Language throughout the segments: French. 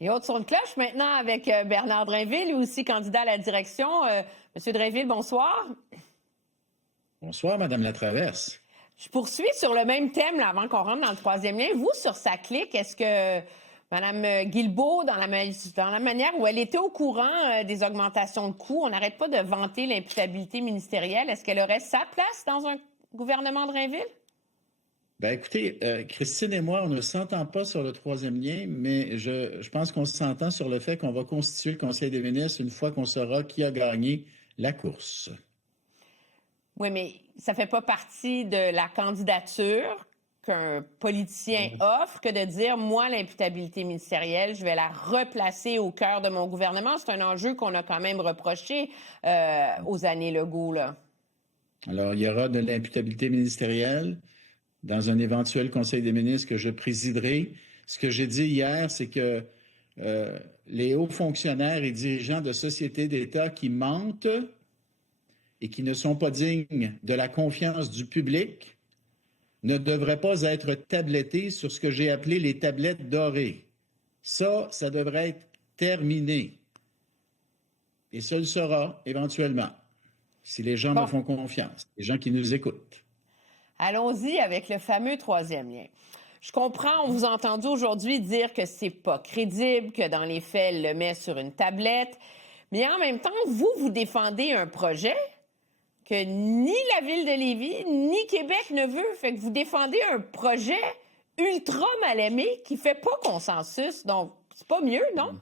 Et autres sur une cloche maintenant avec Bernard Drainville, lui aussi candidat à la direction. Monsieur Drainville, bonsoir. Bonsoir, Madame Latraverse. Je poursuis sur le même thème là, avant qu'on rentre dans le troisième lien. Vous, sur sa clique, est-ce que Mme Guilbeault, dans la manière où elle était au courant des augmentations de coûts, on n'arrête pas de vanter l'imputabilité ministérielle, est-ce qu'elle aurait sa place dans un gouvernement Drainville? Ben écoutez, Christine et moi, on ne s'entend pas sur le troisième lien, mais je pense qu'on s'entend sur le fait qu'on va constituer le Conseil des ministres une fois qu'on saura qui a gagné la course. Oui, mais ça ne fait pas partie de la candidature qu'un politicien offre que de dire, moi, l'imputabilité ministérielle, je vais la replacer au cœur de mon gouvernement. C'est un enjeu qu'on a quand même reproché aux années Legault, là. Alors, il y aura de l'imputabilité ministérielle dans un éventuel Conseil des ministres que je présiderai. Ce que j'ai dit hier, c'est que les hauts fonctionnaires et dirigeants de sociétés d'État qui mentent et qui ne sont pas dignes de la confiance du public ne devraient pas être tablettés sur ce que j'ai appelé les tablettes dorées. Ça devrait être terminé. Et ce le sera éventuellement, si les gens me font confiance, les gens qui nous écoutent. Allons-y avec le fameux troisième lien. Je comprends, on vous a entendu aujourd'hui dire que c'est pas crédible, que dans les faits, elle le met sur une tablette, mais en même temps, vous défendez un projet que ni la Ville de Lévis, ni Québec ne veut. Fait que vous défendez un projet ultra mal aimé qui fait pas consensus. Donc, c'est pas mieux, non?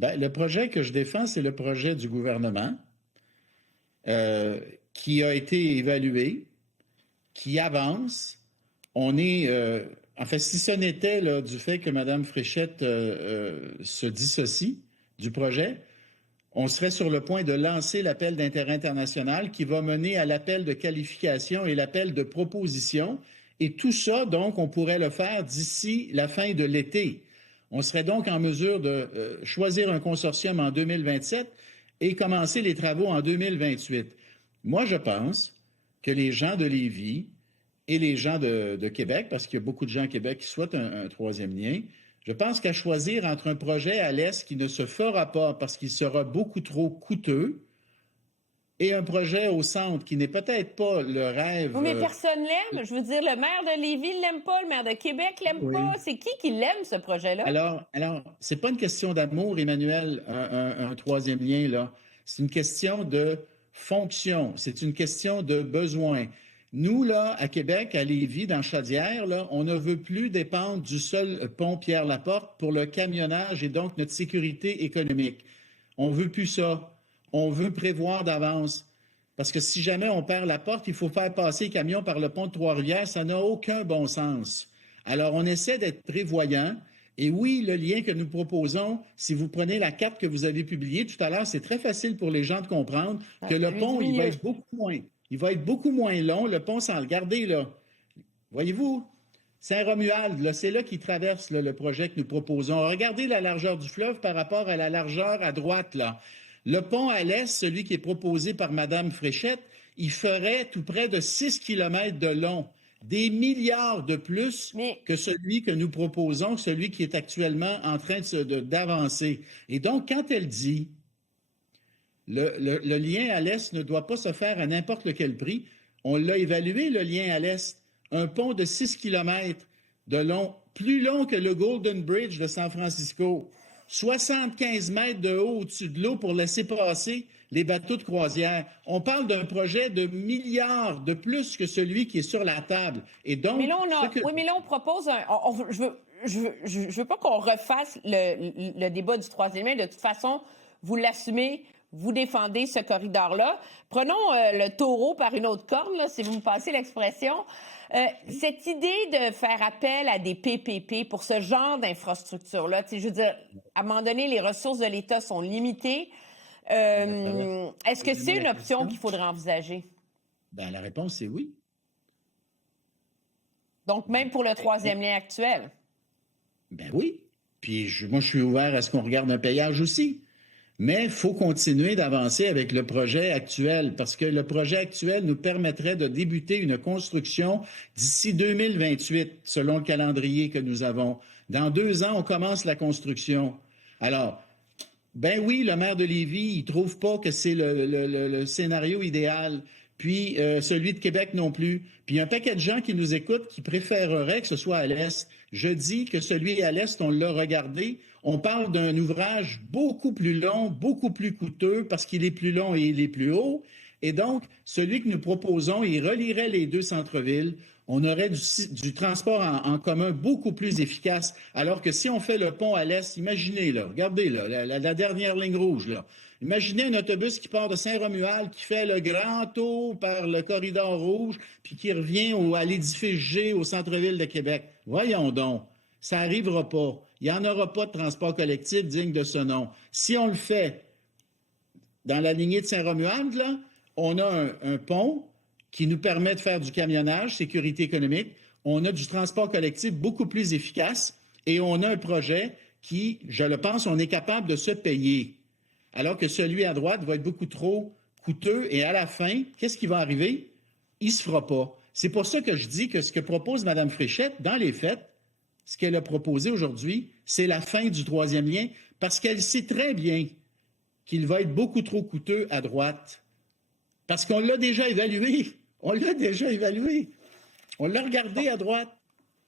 Ben, le projet que je défends, c'est le projet du gouvernement qui a été évalué, qui avance. On est... en fait, si ce n'était là, du fait que Mme Fréchette se dissocie du projet, on serait sur le point de lancer l'appel d'intérêt international qui va mener à l'appel de qualification et l'appel de proposition. Et tout ça, donc, on pourrait le faire d'ici la fin de l'été. On serait donc en mesure de choisir un consortium en 2027 et commencer les travaux en 2028. Moi, je pense que les gens de Lévis et les gens de Québec, parce qu'il y a beaucoup de gens à Québec qui souhaitent un troisième lien, je pense qu'à choisir entre un projet à l'Est qui ne se fera pas parce qu'il sera beaucoup trop coûteux et un projet au centre qui n'est peut-être pas le rêve... Oui, mais personne l'aime. Je veux dire, le maire de Lévis ne l'aime pas, le maire de Québec l'aime pas. C'est qui l'aime, ce projet-là? Alors, c'est pas une question d'amour, Emmanuel, un troisième lien, là. C'est une question de fonction. C'est une question de besoin. Nous, là, à Québec, à Lévis, dans Chaudière, là, on ne veut plus dépendre du seul pont Pierre-Laporte pour le camionnage et donc notre sécurité économique. On veut plus ça. On veut prévoir d'avance. Parce que si jamais on perd la porte, il faut faire passer les camions par le pont de Trois-Rivières. Ça n'a aucun bon sens. Alors, on essaie d'être prévoyant. Et oui, le lien que nous proposons, si vous prenez la carte que vous avez publiée tout à l'heure, c'est très facile pour les gens de comprendre que le pont, il va être beaucoup moins long. Le pont sans le garder, là. Voyez-vous, Saint-Romuald, là, c'est là qu'il traverse là, le projet que nous proposons. Regardez la largeur du fleuve par rapport à la largeur à droite, là. Le pont à l'est, celui qui est proposé par Mme Fréchette, il ferait tout près de 6 kilomètres de long. Des milliards de plus que celui que nous proposons, celui qui est actuellement en train d'avancer. Et donc, quand elle dit le lien à l'Est ne doit pas se faire à n'importe lequel prix, on l'a évalué, le lien à l'Est. Un pont de 6 kilomètres de long, plus long que le Golden Bridge de San Francisco. 75 mètres de haut au-dessus de l'eau pour laisser passer les bateaux de croisière. On parle d'un projet de milliards de plus que celui qui est sur la table. Et donc, mais là, on propose je veux pas qu'on refasse le débat du troisième lien. De toute façon, vous l'assumez, vous défendez ce corridor-là. Prenons le taureau par une autre corne, là, si vous me passez l'expression. Cette idée de faire appel à des PPP pour ce genre d'infrastructure-là, je veux dire, à un moment donné, les ressources de l'État sont limitées. Est-ce que c'est une option qu'il faudrait envisager? Ben, la réponse est oui. Donc, même pour le troisième lien actuel? Ben oui. Puis moi, je suis ouvert à ce qu'on regarde un payage aussi. Mais il faut continuer d'avancer avec le projet actuel parce que le projet actuel nous permettrait de débuter une construction d'ici 2028, selon le calendrier que nous avons. Dans 2 ans, on commence la construction. Alors, ben oui, le maire de Lévis, il trouve pas que c'est le scénario idéal. Puis celui de Québec non plus. Puis il y a un paquet de gens qui nous écoutent qui préféreraient que ce soit à l'Est. Je dis que celui à l'Est, on l'a regardé. On parle d'un ouvrage beaucoup plus long, beaucoup plus coûteux parce qu'il est plus long et il est plus haut. Et donc, celui que nous proposons, il relierait les 2 centres-villes. On aurait du transport en commun beaucoup plus efficace. Alors que si on fait le pont à l'Est, imaginez, là, regardez là, la dernière ligne rouge, là. Imaginez un autobus qui part de Saint-Romuald, qui fait le grand tour par le corridor rouge, puis qui revient à l'édifice G au centre-ville de Québec. Voyons donc, ça n'arrivera pas. Il n'y en aura pas de transport collectif digne de ce nom. Si on le fait dans la lignée de Saint-Romuald, là, on a un pont qui nous permet de faire du camionnage, sécurité économique. On a du transport collectif beaucoup plus efficace et on a un projet qui, je le pense, on est capable de se payer. Alors que celui à droite va être beaucoup trop coûteux et à la fin, qu'est-ce qui va arriver? Il ne se fera pas. C'est pour ça que je dis que ce que propose Mme Fréchette, dans les faits, ce qu'elle a proposé aujourd'hui, c'est la fin du 3e lien parce qu'elle sait très bien qu'il va être beaucoup trop coûteux à droite. Parce qu'on l'a déjà évalué. On l'a déjà évalué. On l'a regardé à droite.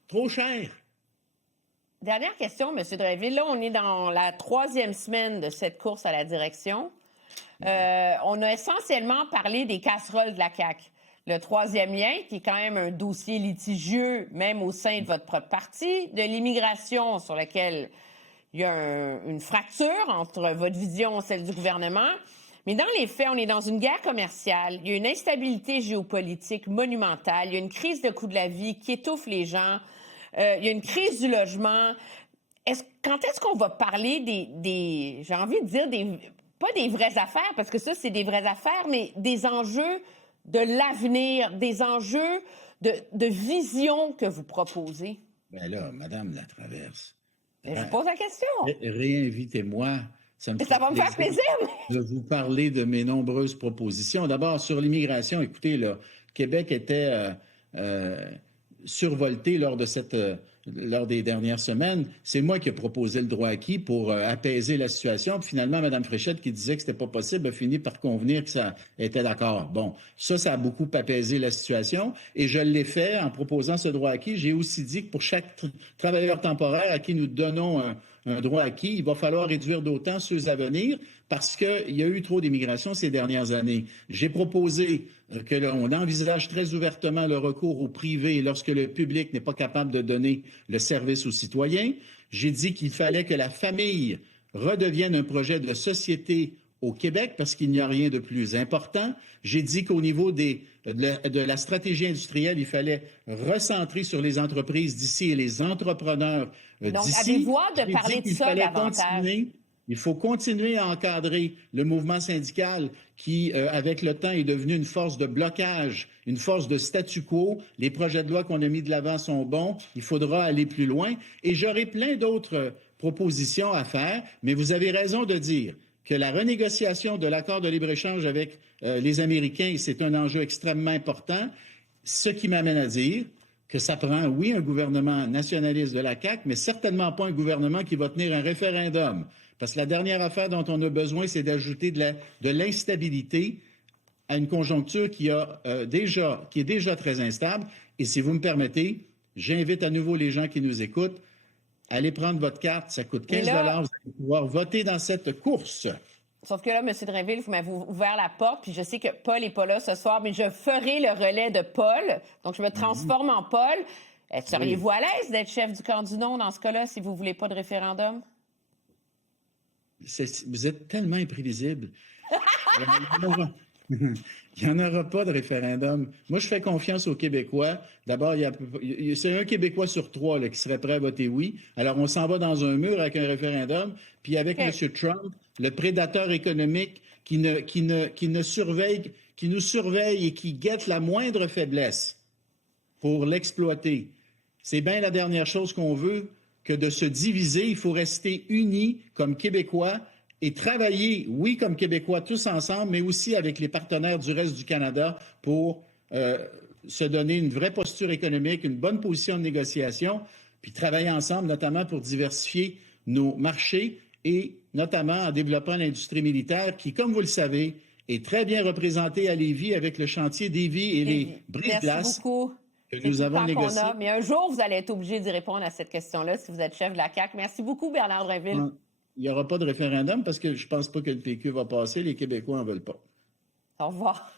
Trop cher. Dernière question, M. Drainville. Là, on est dans la 3e semaine de cette course à la direction. On a essentiellement parlé des casseroles de la CAQ. Le 3e lien, qui est quand même un dossier litigieux, même au sein de votre propre parti, de l'immigration sur lequel il y a une fracture entre votre vision et celle du gouvernement. Mais dans les faits, on est dans une guerre commerciale, il y a une instabilité géopolitique monumentale, il y a une crise de coût de la vie qui étouffe les gens, il y a une crise du logement. Quand est-ce qu'on va parler j'ai envie de dire, pas des vraies affaires, parce que ça, c'est des vraies affaires, mais des enjeux de l'avenir, des enjeux de vision que vous proposez? Bien là, Madame Latraverse. Je vous pose la question. Réinvitez-moi. Ça va me faire plaisir. De vous parler de mes nombreuses propositions. D'abord, sur l'immigration, écoutez, là, Québec était survolté lors des dernières semaines. C'est moi qui ai proposé le droit acquis pour apaiser la situation. Puis finalement, Mme Fréchette, qui disait que c'était pas possible, a fini par convenir que ça était d'accord. Bon, ça a beaucoup apaisé la situation. Et je l'ai fait en proposant ce droit acquis. J'ai aussi dit que pour chaque travailleur temporaire à qui nous donnons un droit acquis, il va falloir réduire d'autant ceux à venir parce qu'il y a eu trop d'immigration ces dernières années. J'ai proposé que l'on envisage très ouvertement le recours au privé lorsque le public n'est pas capable de donner le service aux citoyens. J'ai dit qu'il fallait que la famille redevienne un projet de société au Québec parce qu'il n'y a rien de plus important. J'ai dit qu'au niveau de la stratégie industrielle, il fallait recentrer sur les entreprises d'ici et les entrepreneurs d'ici. Donc, avez-vous hâte de parler de ça davantage? Il faut continuer à encadrer le mouvement syndical qui, avec le temps, est devenu une force de blocage, une force de statu quo. Les projets de loi qu'on a mis de l'avant sont bons. Il faudra aller plus loin. Et j'aurai plein d'autres propositions à faire, mais vous avez raison de dire que la renégociation de l'accord de libre-échange avec les Américains, c'est un enjeu extrêmement important, ce qui m'amène à dire que ça prend, oui, un gouvernement nationaliste de la CAQ, mais certainement pas un gouvernement qui va tenir un référendum. Parce que la dernière affaire dont on a besoin, c'est d'ajouter de l'instabilité à une conjoncture qui est déjà très instable. Et si vous me permettez, j'invite à nouveau les gens qui nous écoutent, allez prendre votre carte, ça coûte 15 $, vous allez pouvoir voter dans cette course. Sauf que là, M. Drainville, vous m'avez ouvert la porte, puis je sais que Paul n'est pas là ce soir, mais je ferai le relais de Paul. Donc, je me transforme en Paul. Seriez-vous à l'aise d'être chef du camp du non dans ce cas-là, si vous ne voulez pas de référendum? Vous êtes tellement imprévisible. Il n'y en aura pas de référendum. Moi, je fais confiance aux Québécois. D'abord, c'est un Québécois sur 3 là, qui serait prêt à voter oui. Alors, on s'en va dans un mur avec un référendum. Puis avec M. Trump, le prédateur économique qui nous surveille et qui guette la moindre faiblesse pour l'exploiter. C'est bien la dernière chose qu'on veut que de se diviser. Il faut rester unis comme Québécois et travailler, oui, comme Québécois, tous ensemble, mais aussi avec les partenaires du reste du Canada pour se donner une vraie posture économique, une bonne position de négociation, puis travailler ensemble, notamment pour diversifier nos marchés et notamment en développant l'industrie militaire qui, comme vous le savez, est très bien représentée à Lévis avec le chantier Lévis et les brise-glaces. Merci beaucoup. Que nous avons négocié. Mais un jour, vous allez être obligé d'y répondre à cette question-là si vous êtes chef de la CAQ. Merci beaucoup, Bernard Drinville. Il n'y aura pas de référendum parce que je ne pense pas que le PQ va passer. Les Québécois n'en veulent pas. Au revoir.